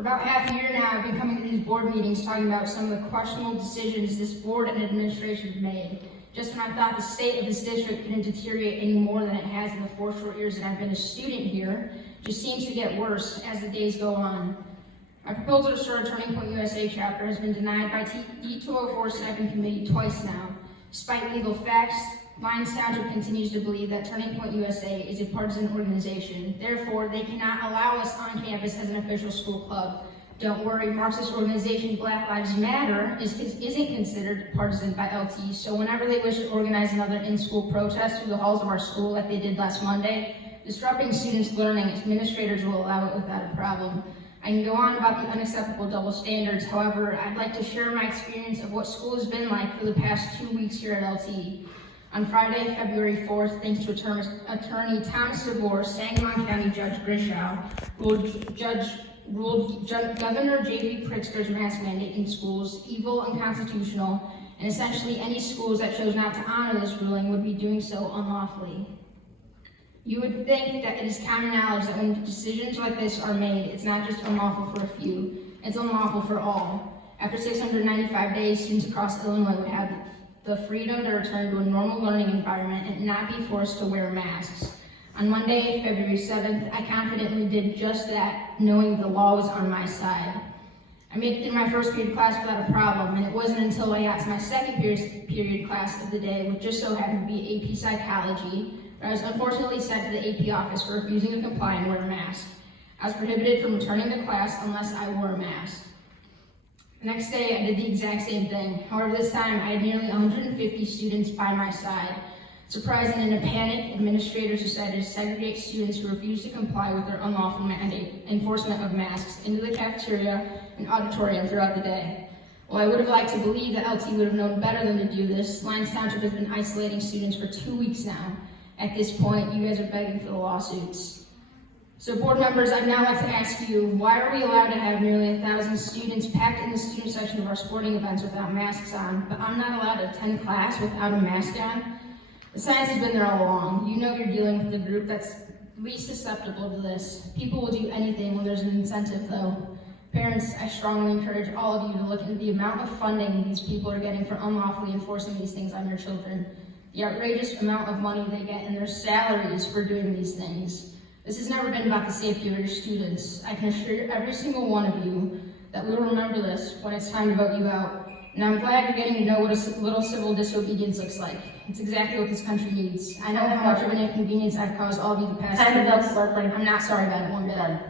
For about half a year now, I've been coming to these board meetings talking about some of the questionable decisions this board and administration have made. Just when I thought the state of this district couldn't deteriorate any more than it has in the 4 short years that I've been a student here, it just seems to get worse as the days go on. My proposal to start a Turning Point USA chapter has been denied by D2047 committee twice now. Despite legal facts, Lyons Township continues to believe that Turning Point USA is a partisan organization. Therefore, they cannot allow us on campus as an official school club. Don't worry, Marxist organization Black Lives Matter isn't considered partisan by LT, so whenever they wish to organize another in-school protest through the halls of our school like they did last Monday, disrupting students' learning, administrators will allow it without a problem. I can go on about the unacceptable double standards. However, I'd like to share my experience of what school has been like for the past 2 weeks here at LT. On Friday, February 4th, thanks to attorney Thomas DeVore, Sangamon County Judge Grishow ruled Governor J.B. Pritzker's mask mandate in schools evil, unconstitutional, and essentially any schools that chose not to honor this ruling would be doing so unlawfully. You would think that it is common knowledge that when decisions like this are made, it's not just unlawful for a few, it's unlawful for all. After 695 days, students across Illinois would have the freedom to return to a normal learning environment and not be forced to wear masks. On Monday, February 7th, I confidently did just that, knowing the law was on my side. I made it through my first period class without a problem, and it wasn't until I got to my second period class of the day, which just so happened to be AP Psychology, where I was unfortunately sent to the AP office for refusing to comply and wear a mask. I was prohibited from returning to class unless I wore a mask. The next day, I did the exact same thing. However, this time, I had nearly 150 students by my side. Surprised and in a panic, administrators decided to segregate students who refused to comply with their unlawful mandate enforcement of masks into the cafeteria and auditorium throughout the day. While I would have liked to believe that LT would have known better than to do this, Lyons Township has been isolating students for 2 weeks now. At this point, you guys are begging for the lawsuits. So board members, I'd now like to ask you, why are we allowed to have nearly 1,000 students packed in the student section of our sporting events without masks on, but I'm not allowed to attend class without a mask on? The science has been there all along. You know you're dealing with the group that's least susceptible to this. People will do anything when there's an incentive, though. Parents, I strongly encourage all of you to look into the amount of funding these people are getting for unlawfully enforcing these things on your children. The outrageous amount of money they get in their salaries for doing these things. This has never been about the safety of your students. I can assure every single one of you that we will remember this when it's time to vote you out. And I'm glad you're getting to know what a little civil disobedience looks like. It's exactly what this country needs. I know how much of an inconvenience I've caused all of you the past 2 years. I'm not sorry about it one bit.